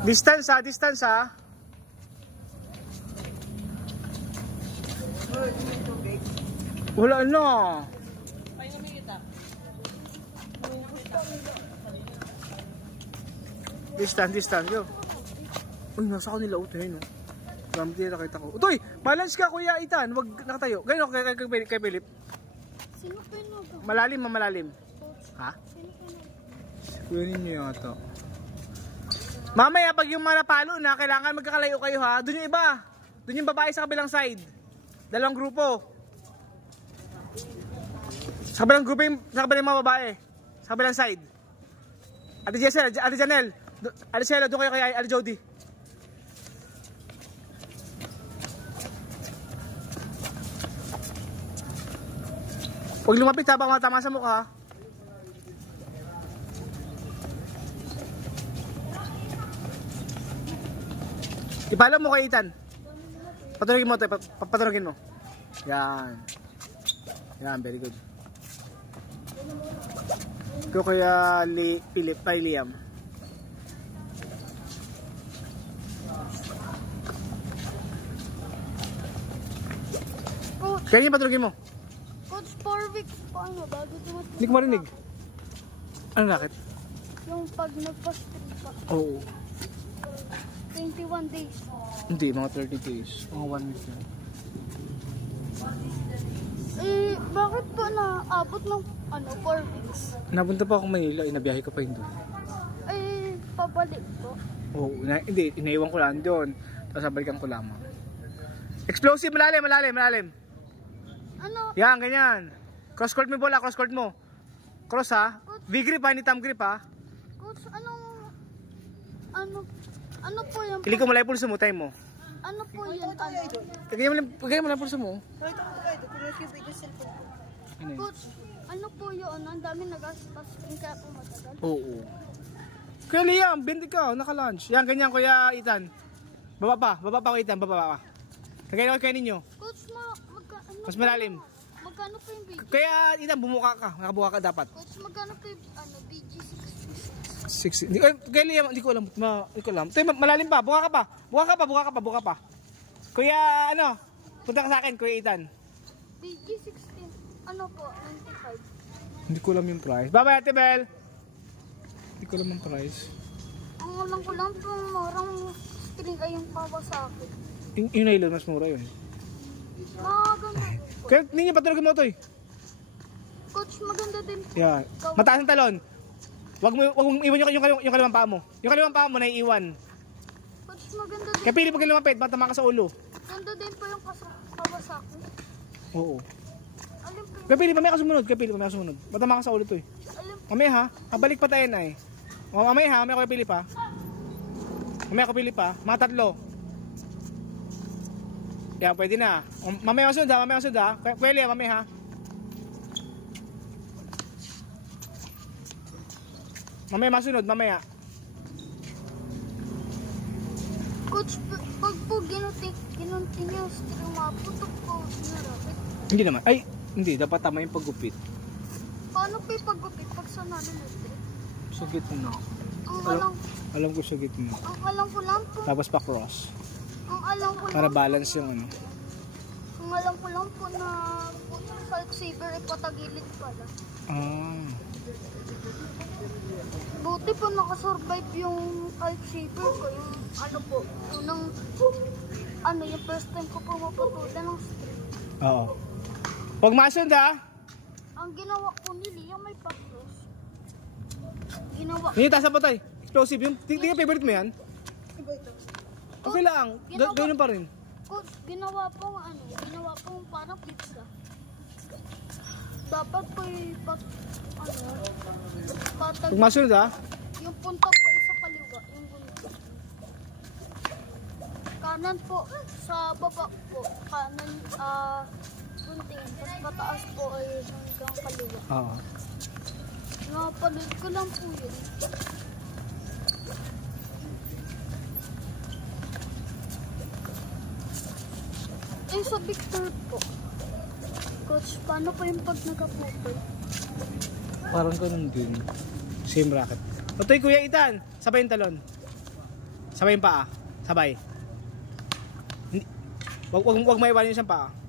Distance ha, distance ha. Wala na. Distance, distance yo. Uy, nasa kanila utoy no. Gamit nila nakita ko. Utoy, balance ka Kuya Ethan, wag nakatayo. Ganyan kay Philip. Sino pa yun? Malalim, malalim. Ha? Kunin niyo yata. Mamaya pag yung mga napalo na, kailangan magkakalayo kayo ha. Doon yung iba. Doon yung babae sa kabilang side. Dalawang grupo. Sa kabilang grupo yung, sa kabilang mga babae. Sa kabilang side. Ate Jessel, Ate Janelle. Ate Shela, doon kayo kay Ate Jody. Huwag lumapit ha, baka matama sa mukha. Ipala mo kay Ethan. Patunogin mo ito, patunogin mo. Yan. Yan, very good. Ito kaya Philip, kay Liam. Kaya yung patunogin mo. Coach, 4 weeks pa ano, bago dumating. Hindi ko marinig. Ano nakit? Yung pag nagpa-stream pa. Oo. 21 days. Hindi, mga 30 days. Mga 1 week na. Eh, bakit po naabot ng 4 weeks? Napunta pa ako Manila, inabiyahe ko pa yun doon. Eh, pabalik po. Oo, hindi, inaiwan ko lang doon. Tapos sabalikan ko lamang. Explosive, malalim, malalim, malalim. Ano? Yan, ganyan. Cross court mo yung bola, cross court mo. Cross ha. V-grip ha, hindi thumb grip ha. Coach, ano po yung... Pili ko malay pulso mo, time mo. Ano po yun? Kagaya mo lang pulso mo. Coach, ano po yun? Ang dami nagaspas. Kaya po matagal. Oo. Kaya Liam, bend ikaw, naka-lunch. Yan, ganyan kuya Ethan. Baba pa ko Ethan, baba pa. Kagaya ko kayo ninyo. Coach, mas malalim. Magkano po yung BG? Kaya Ethan, bumuka ka. Nakabuka ka dapat. Coach, magkano po yung BG 60. Kaya Liam, hindi ko alam. Hindi ko alam. Ito, malalim pa. Buka ka pa. Kuya, punta ka sa akin, Kuya Ethan. BG 16. Ano po? 95. Hindi ko alam yung price. Bye-bye, Ate Bel. Hindi ko alam yung price. Ang alam ko lang po, marang string ay yung Kawasaki. Yung nylon, mas mura yun. Ganun. Kaya ninyo patulogin mo ito eh. Coach, maganda din po. Yeah. Mataas ang talon. Wag mo iwan yung kaliwang paa mo. Yung kaliwang paa mo na iiwan. Coach, maganda din. Kaya pili pag lumapit, matama ka sa ulo. Ganda din po yung Kawasaki. Oo. Alam po Kaya pili pa may kasunod. Matama ka sa ulo to eh. Mamaya ha, balik pa tayo na eh. Mamaya ha, mamaya ko pili pa. Mga tatlo. Yan, pwede na. Mamaya masunod ha. Pwede mamaya ha. Mamaya masunod, mamaya. Coach, pag po ginunti niyo string maputok po narapit. Hindi naman. Ay, hindi. Dapat tama yung paggupit. Paano po yung paggupit pag sa nalinutri? Sa gitna. Alam ko sa gitna. Ang alam ko lang po. Tapos pa cross. Ang alam ko Para lang balance yung ano. Ang alam ko lang po na salt saver ay patagilid pala. Buti po nakasurvive yung salt saver ko. Yung first time ko po maputulan ng string. Oo. Huwag masunod ha. Ang ginawa ko nili, yung may pa-cross. Hindi, tasa pa tayo. Explosive. Hindi ka favorite mo yan? Okay lang. Ganoon pa rin. Coach, ginawa pong parang pizza. Dapat po patag. Huwag masunod ha. Yung punta po ay sa kaliwa, yung gunting. Kanan po, sa baba po, kanan, gunting. Tapos pataas po ay hanggang kaliwa. Oo. Napanood ko lang po yun. Eh, sa Victor po. Coach, paano po yung pag nagaputol? Parang ganun din. Same racket. Otoy, Kuya Ethan. Sabay yung talon. Sabay yung paa. Sabay. Wag maiwan yung isang paa.